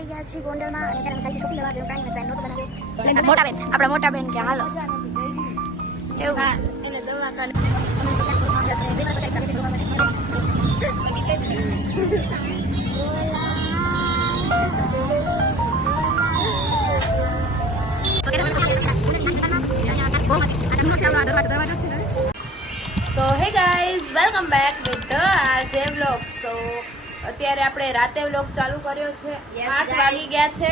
આવી ગયા છીએ ગોંડલમાં અને ત્યારે ખાઈ શોપિંગ લેવા જેવું કાંઈ નથી નહોતું બનાવે મોટા બેન આપણા મોટા બેન કે હાલો એવું એને દવાખાને So hey guys, welcome back with the RJ vlog. So અત્યારે આપણે રાતે vlog ચાલુ કર્યો છે 8 વાગી ગયા છે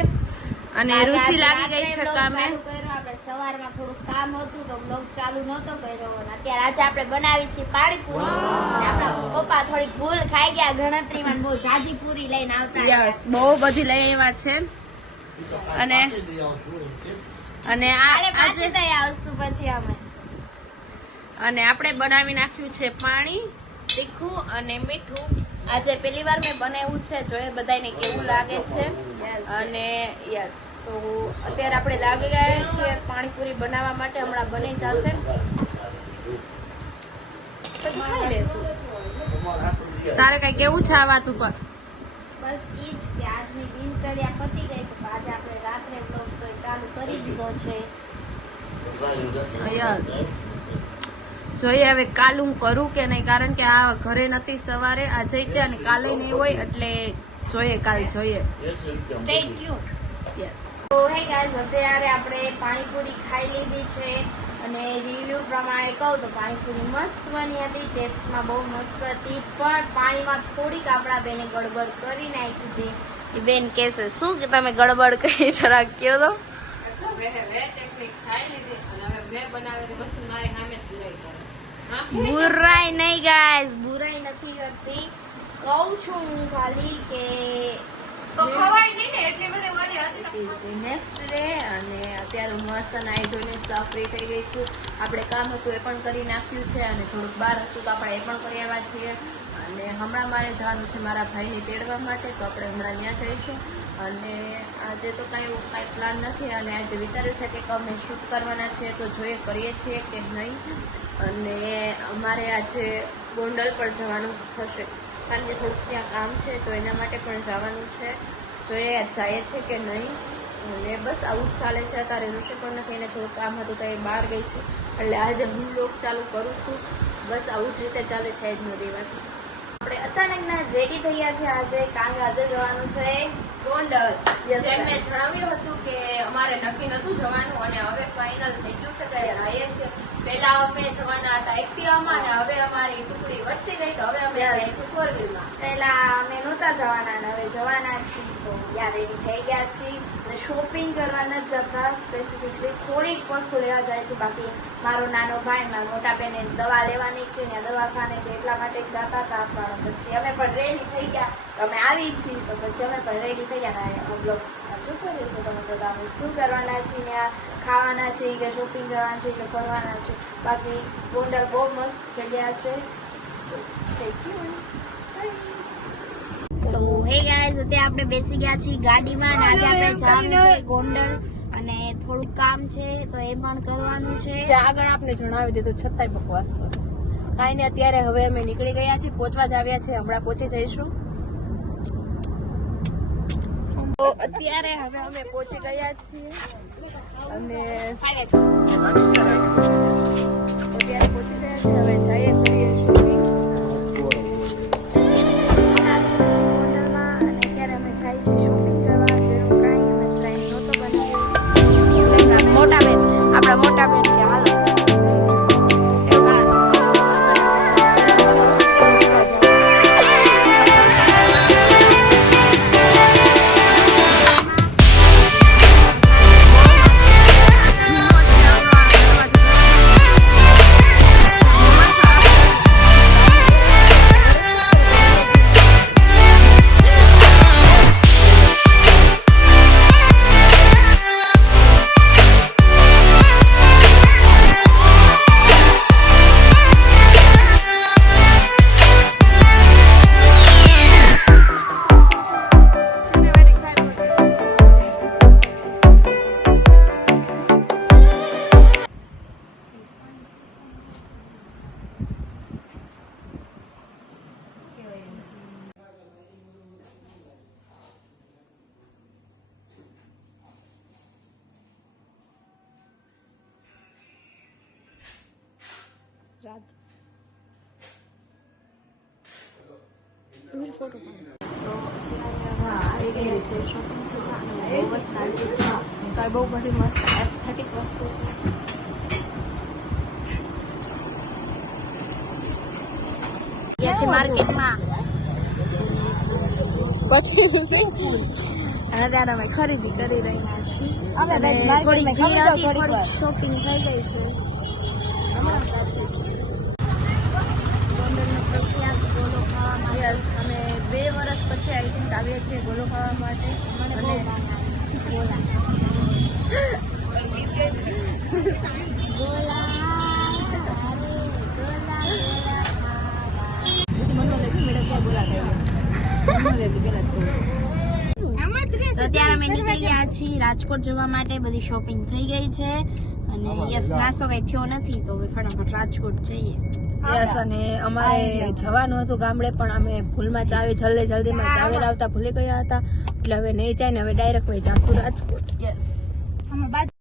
અને ઋષિ લાગી ગઈ છે કામે. આપણે સવારમાં થોડું કામ હતું તો vlog ચાલુ નહોતો કર્યો અને અત્યારે આજે આપણે બનાવી છે પાણીપુરી અને આપણા પપ્પા થોડી ભૂલ ખાઈ ગયા ગણતરીમાં બહુ જાજી પૂરી લઈને આવતા યસ બહુ બધી લઈ આવ્યા છે અને આજે તઈ આવશું પછી અમે અને આપણે બનાવી નાખ્યું છે પાણી તીખું અને મીઠું. આજે પહેલી વાર મેં બનાવ્યું છે, જોઈએ બધાને કેવું લાગે છે. અને યસ તો અત્યારે આપણે લાગી ગયા છીએ પાણીપુરી બનાવવા માટે. હમણાં બની જશે પછી ખાઈ લેશું. તારે કઈ કેવું છે આ વાત ઉપર? બસ ઈ જ કે આજની દિનચર્યા પતી ગઈ છે. આજે આપણે રાત્રે vlog તો ચાલુ કરી દીધો છે. યસ જોઈએ હવે કાલ હું કરું કે નહીં, કારણ કે આ ઘરે નથી સવારે, આજે કે અને કાલે નહીં હોય એટલે જોઈએ કાલ જોઈએ. Stay tune. યસ તો હે ગાઈસ, અત્યારે આપણે પાણીપુરી ખાઈ લીધી છે અને રિવ્યુ પ્રમાણે કહું તો પાણીપુરી મસ્ત બની હતી, ટેસ્ટમાં બહુ મસ્ત હતી, પણ પાણીમાં થોડીક આપણા બેને ગડબડ કરી નાખી હતી. એ બેન કહેશે શું કે તમે ગડબડ કરી જરા કયો તો. બુરાઈ નહીં ગાઈસ, બુરાઈ નથી કરતી, કહું છું હું ખાલી કે નેક્સ્ટ ડે. અને અત્યારે મસ્ત નાઈ ધોઈને સાફ ફ્રી થઈ ગઈ છું. આપણે કામ હતું એ પણ કરી નાખ્યું છે અને થોડુંક બહાર હતું તો આપણે એ પણ કરી આવ્યા છીએ. અને હમણાં મારે જવાનું છે મારા ભાઈને તેડવા માટે, તો આપણે હમણાં ત્યાં જઈશું. અને આજે તો કાંઈ પ્લાન નથી અને આજે વિચાર્યું છે કે અમે શૂટ કરવાના છે તો જોઈએ કરીએ છીએ કે નહીં. અને અમારે આજે ગોંડલ પર જવાનું થશે કારણ કે થોડુંક ત્યાં કામ છે તો એના માટે પણ જવાનું છે. જોઈએ જઈએ છે કે નહીં. અને બસ આવું જ ચાલે છે. અત્યારે ઋષિ પણ નથી, એને થોડું કામ હતું તો એ બહાર ગઈ છે એટલે આજે હું vlog ચાલુ કરું છું. બસ આવું જ રીતે ચાલે છે આજનો દિવસ. આપણે અચાનકના રેડી થયા છે આજે, કારણ કે આજે જવાનું છે ગોંડલ. જેમ મેં જણાવ્યું હતું કે અમારે નક્કી નતું જવાનું અને હવે ફાઇનલ થઈ ગયું છે કે જઈએ છીએ. પહેલા અમે જવાના હતા એક્ટિવામાં અને હવે અમારી ટુકડી વધતી ગઈ તો હવે અમે જઈએ છીએ 4-wheelમાં. પહેલા અમે નહોતા જવાના અને હવે જવાના છીએ તો ત્યાં રેડી થઈ ગયા છીએ. અને શોપિંગ કરવા નથી જતા, સ્પેસિફિકલી થોડીક વસ્તુ લેવા જાય છે. બાકી મારો નાનો ભાઈ મારા મોટા બેને દવા લેવાની છે ત્યાં દવાખાને, તો એટલા માટે જતા હતા. પણ પછી અમે પણ રેડી થઈ ગયા, અમે આવી છીએ તો પછી અમે પણ રેડી થઈ ગયા. બ્લોગ હજુ કર્યું છે તમે બધા અમે શું કરવાના છીએ, ત્યાં ખાવાના છે કે શોપિંગ કરવાના છે કે ફરવાના છે. બાકી ગોંડલ બહુ મસ્ત જગ્યા છે. સો સ્ટે ટ્યુન. સો હે ગાઈસ, અત્યારે આપણે બેસી ગયા છીએ ગાડીમાં અને આજે આપણે જવાનું છે ગોંડલ અને થોડું કામ છે તો એ પણ કરવાનું છે. જે આગળ આપણે જણાવી દીધું છતાંય બકવાસ કરે છે. કાંઈ નહીં, અત્યારે હવે અમે નીકળી ગયા છીએ, પહોંચવા જ આવ્યા છે, હમણાં પહોંચી જઈશું. તો અત્યારે હવે અમે પહોંચી ગયા છીએ અને અત્યારે પહોંચી ગયા છીએ. હવે જઈએ કરીએ શૂટિંગ. ગોંડલમાં અને અત્યારે અમે જાય છીએ શોપિંગ કરવા. જેનું કાંઈ અમે પ્લાન નહોતો બનાવ્યો. મોટા બેન આપણા મોટા બેન કે હાલો આવી ગઈ છે શોપિંગ કરવા અને બહુ જ સારી છે. તો બહુ બધી મસ્ત એસ્થેટિક વસ્તુ છે. ગયા છે માર્કેટમાં પછી અને ત્યારે અમે ખરીદી કરી રહ્યા છીએ. અમે અને થોડીક ભીડ હતી, થોડીક શોપિંગ થઈ ગઈ છે. યસ, અમે 2 વર્ષ પછી આઈ થિંક આવીએ છીએ ગોલો ખાવા માટે. અને તો અત્યારે અમે નીકળી ગયા છીએ રાજકોટ જવા માટે. બધી શોપિંગ થઈ ગઈ છે અને યસ નાસ્તો કઈ થયો નથી તો હવે ફટાફટ રાજકોટ જઈએ. યસ, અને અમારે જવાનું હતું ગામડે પણ અમે ભૂલમાં જલ્દીમાં ચાવેર આવતા ભૂલી ગયા હતા. એટલે હવે નહીં જાય ને હવે ડાયરેક્ટ વહી જાશું રાજકોટ. યસ. અમે બાજુ